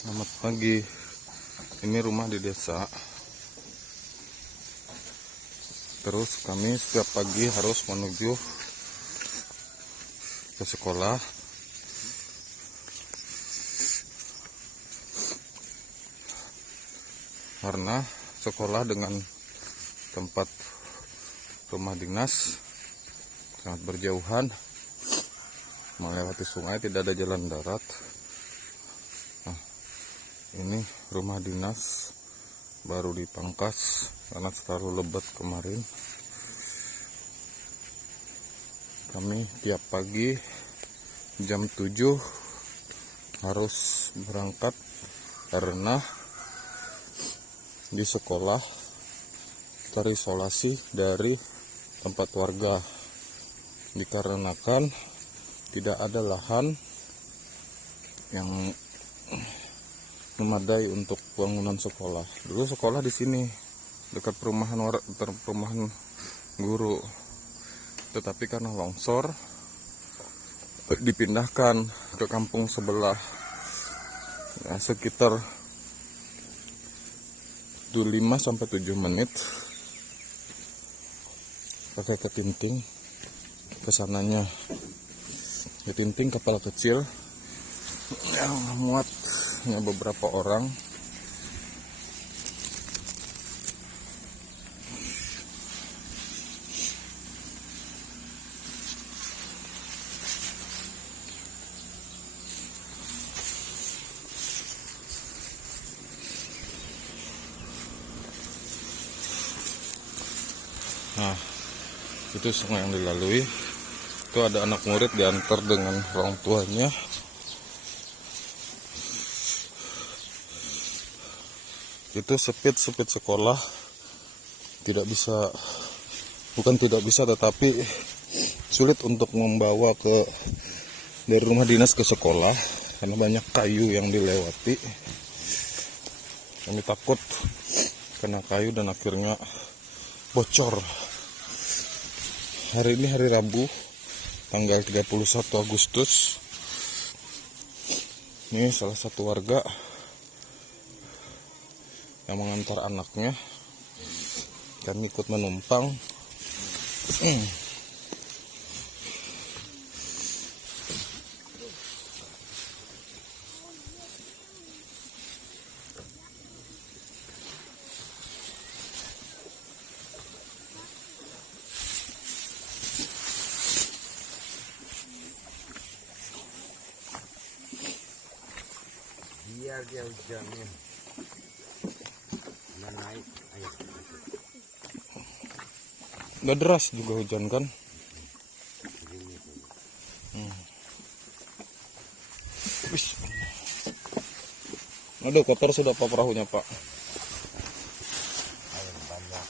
Selamat pagi. Ini rumah di desa. Terus kami setiap pagi harus menuju ke sekolah. Karena sekolah dengan tempat rumah dinas sangat berjauhan, melewati sungai, tidak ada jalan darat. Ini rumah dinas baru dipangkas karena terlalu lebat kemarin. Kami tiap pagi jam 7 harus berangkat karena di sekolah terisolasi dari tempat warga dikarenakan tidak ada lahan yang memadai untuk bangunan sekolah. Dulu sekolah di sini dekat perumahan guru, tetapi karena longsor dipindahkan ke kampung sebelah. Sekitar 5-7 menit pakai ketinting kesananya. Ketinting kapal kecil yang muat hanya beberapa orang. Nah, itu sungai yang dilalui. Itu ada anak murid diantar dengan orang tuanya. Itu speed sekolah bukan tidak bisa tetapi sulit untuk membawa dari rumah dinas ke sekolah karena banyak kayu yang dilewati. Kami takut kena kayu dan akhirnya bocor. Hari ini hari Rabu tanggal 31 Agustus. Ini salah satu warga yang mengantar anaknya. Kami ikut menumpang. Biar dia hujannya naik air. Gak deras juga hujan kan? Aduh, kotor sudah pak perahunya pak. Air banyak.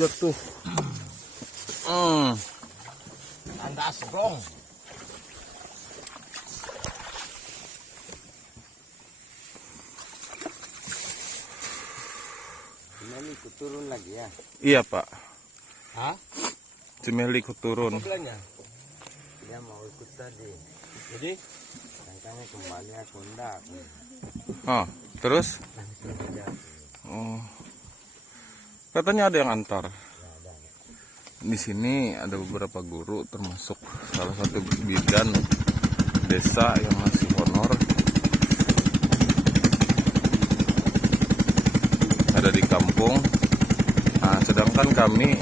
Jatuh. Anda asgong. Ini ikut turun lagi ya? Iya pak. Hah? Cimeli ikut turun. Dia mau ikut tadi. Jadi? Sangkanya kembali aku enggak. Oh, terus? Langsung aja. Oh. Katanya ada yang antar. Di sini ada beberapa guru, termasuk salah satu bidan desa yang masih honor. Ada di kampung. Nah, sedangkan kami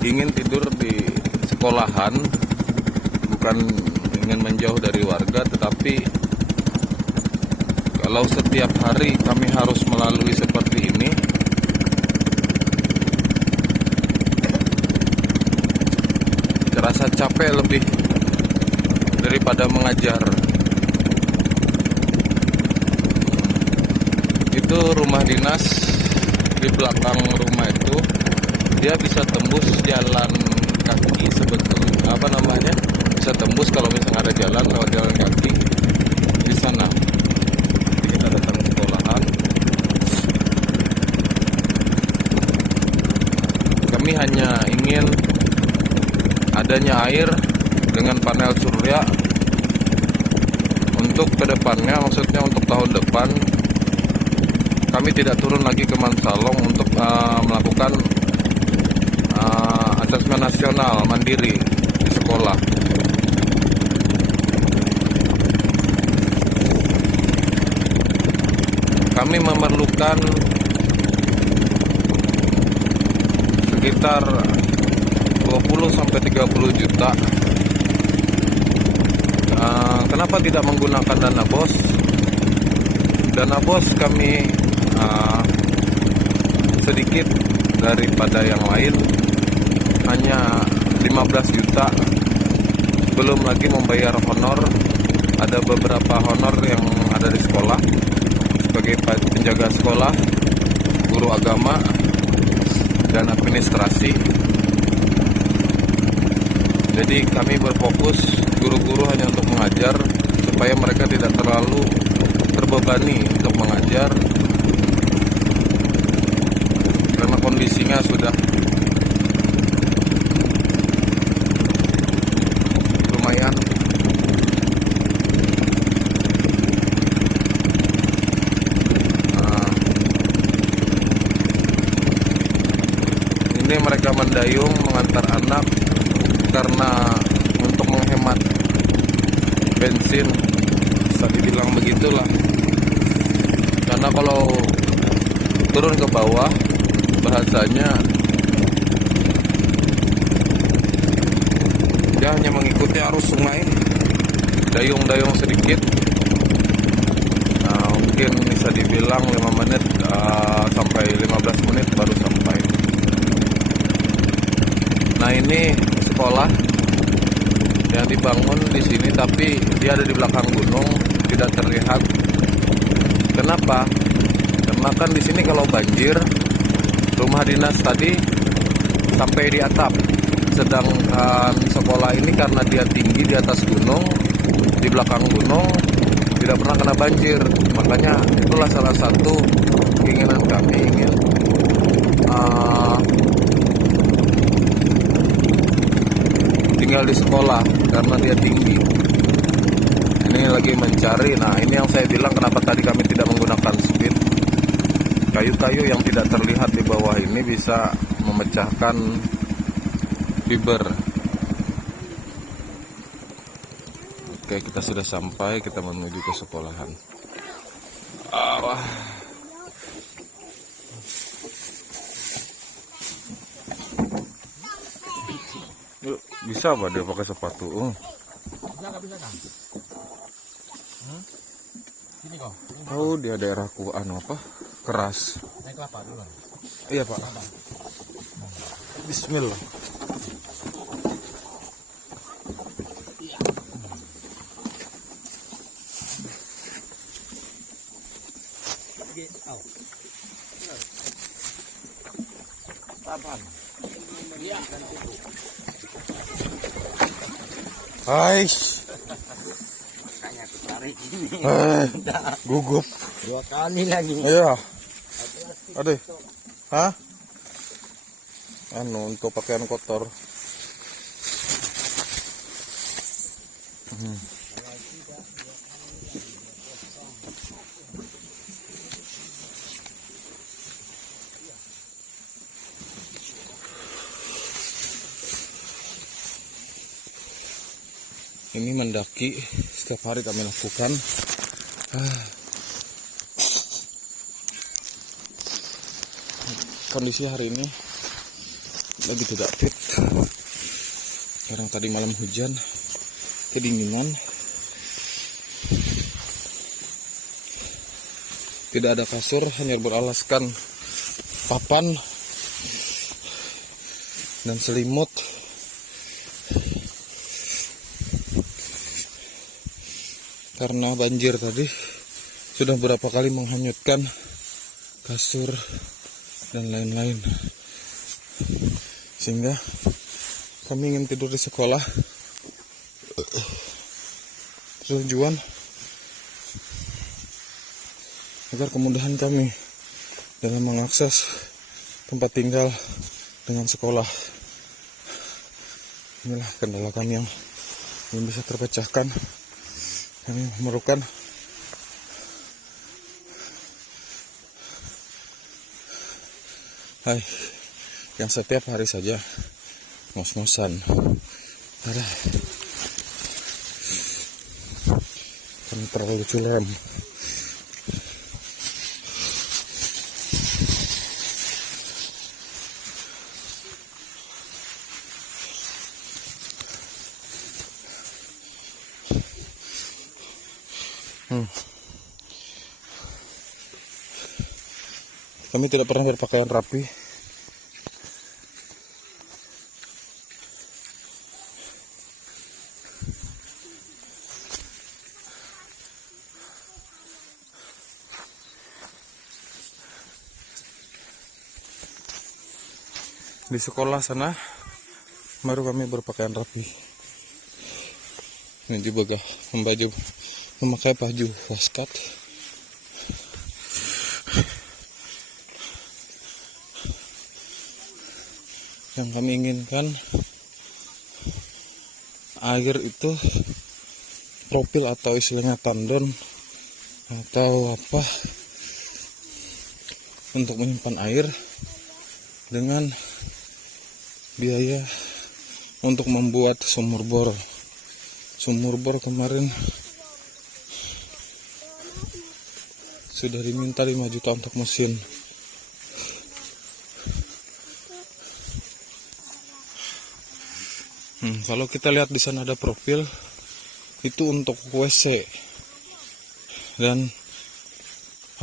ingin tidur di sekolahan, bukan ingin menjauh dari warga, tetapi kalau setiap hari kami harus melalui seperti ini, terasa capek lebih daripada mengajar. Itu rumah dinas. Di belakang rumah itu dia bisa tembus jalan kaki sebetulnya, bisa tembus kalau misalnya ada jalan lewat jalan kaki di sana. Jadi kita datang ke sekolahan adanya air dengan panel surya untuk kedepannya, maksudnya untuk tahun depan kami tidak turun lagi ke Mansalong untuk melakukan asesmen nasional mandiri di sekolah. Kami memerlukan sekitar 20-30 juta. Kenapa tidak menggunakan dana BOS? Dana BOS kami sedikit daripada yang lain, hanya 15 juta. Belum lagi membayar honor. Ada beberapa honor yang ada di sekolah sebagai penjaga sekolah, guru agama, dan administrasi. Jadi kami berfokus guru-guru hanya untuk mengajar, supaya mereka tidak terlalu terbebani untuk mengajar, karena kondisinya sudah lumayan. Ini mereka mendayung mengantar anak karena untuk menghemat bensin, bisa dibilang begitulah. Karena kalau turun ke bawah, bahasanya dia hanya mengikuti arus sungai, dayung-dayung sedikit. Nah, mungkin bisa dibilang 5 menit sampai 15 menit baru sampai. Nah, ini sekolah yang dibangun di sini, tapi dia ada di belakang gunung, tidak terlihat. Kenapa? Karena kan di sini kalau banjir, rumah dinas tadi sampai di atap. Sedangkan sekolah ini karena dia tinggi di atas gunung, di belakang gunung, tidak pernah kena banjir. Makanya itulah salah satu keinginan kami, ingin tinggal di sekolah karena dia tinggi. Ini lagi mencari. Nah, ini yang saya bilang kenapa tadi kami tidak menggunakan speed. Kayu-kayu yang tidak terlihat di bawah ini bisa memecahkan fiber. Oke, kita sudah sampai, kita menuju ke sekolahan. Yuk, bisa apa dia pakai sepatu? Bisa kan? Sini kok. Oh, dia daerah apa? Keras. Naik kelapa dulu. Iya, Pak. Bismillah. Hai. Makanya aku tarik ini. Gugup. 2 kali lagi. Iya. Aduh. Hah? Untuk pakaian kotor. Ini mendaki setiap hari kami lakukan. Kondisi hari ini lagi tidak fit. Karena tadi malam hujan, kedinginan, tidak ada kasur, hanya beralaskan papan dan selimut. Karena banjir tadi sudah berapa kali menghanyutkan kasur dan lain-lain, sehingga kami ingin tidur di sekolah. Tujuan agar kemudahan kami dalam mengakses tempat tinggal dengan sekolah. Inilah kendala kami yang belum bisa terpecahkan. Kami memerlukan yang setiap hari saja ngos-ngosan. Ada kami terlalu curam. Kami tidak pernah berpakaian rapi. Di sekolah sana baru kami berpakaian rapi. Ini juga memakai baju waskat. Yang kami inginkan air itu profil atau istilahnya tandon atau apa untuk menyimpan air dengan biaya untuk membuat sumur bor. Sumur bor kemarin sudah diminta 5 juta untuk mesin. Kalau kita lihat di sana ada profil itu untuk WC dan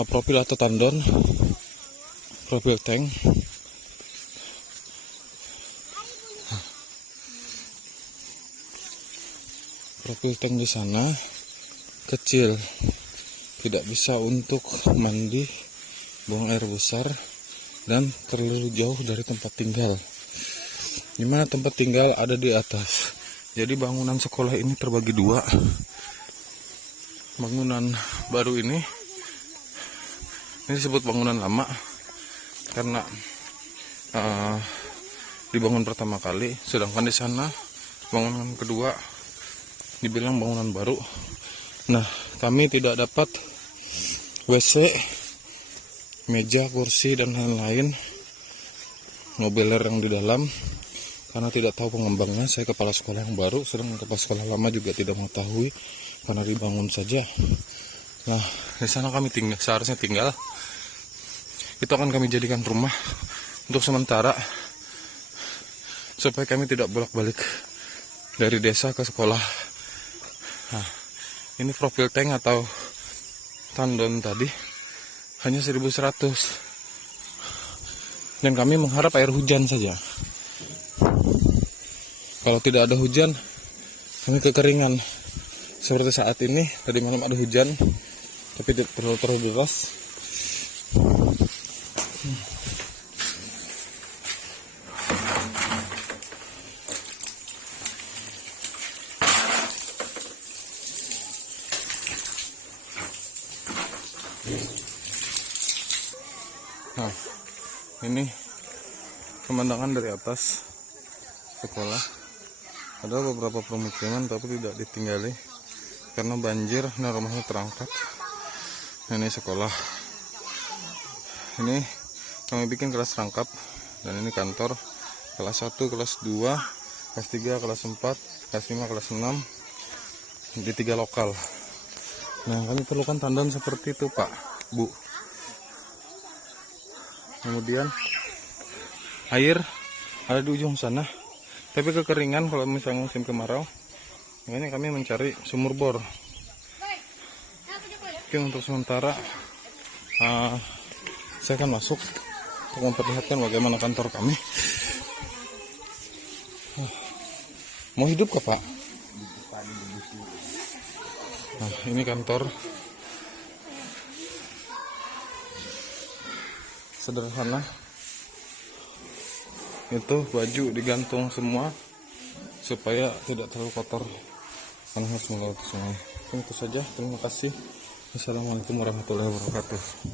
profil atau tandon, profil tank. Profil tank di sana kecil, tidak bisa untuk mandi, buang air besar, dan terlalu jauh dari tempat tinggal. Dimana tempat tinggal ada di atas. Jadi bangunan sekolah ini terbagi dua. Bangunan baru ini disebut bangunan lama karena dibangun pertama kali, sedangkan di sana bangunan kedua dibilang bangunan baru. Nah, kami tidak dapat WC, meja, kursi, dan lain-lain mobiler yang di dalam karena tidak tahu pengembangnya. Saya kepala sekolah yang baru, sedang kepala sekolah lama juga tidak mengetahui karena dibangun saja. Nah, di sana kami seharusnya tinggal. Itu akan kami jadikan rumah untuk sementara supaya kami tidak bolak-balik dari desa ke sekolah. Nah, ini profil tank atau tandon tadi hanya 1.100 dan kami mengharap air hujan saja. Kalau tidak ada hujan, kami kekeringan. Seperti saat ini, tadi malam ada hujan, tapi tidak terlalu deras. Nah, ini pemandangan dari atas sekolah. Ada beberapa permukiman tapi tidak ditinggali karena banjir dan rumahnya terangkat. Ini sekolah. Ini kami bikin kelas rangkap dan ini kantor kelas 1, kelas 2, kelas 3, kelas 4, kelas 5, kelas 6 di 3 lokal. Nah, kami perlukan tandon seperti itu, Pak, Bu. Kemudian air ada di ujung sana, tapi kekeringan kalau misalnya musim kemarau. Makanya kami mencari sumur bor. Oke, untuk sementara saya akan masuk untuk memperlihatkan bagaimana kantor kami. Mau hidup kah, Pak? Nah, ini kantor. Sederhana. Itu baju digantung semua supaya tidak terlalu kotor karena harus melewati sungai. Itu saja, terima kasih. Assalamualaikum warahmatullahi wabarakatuh.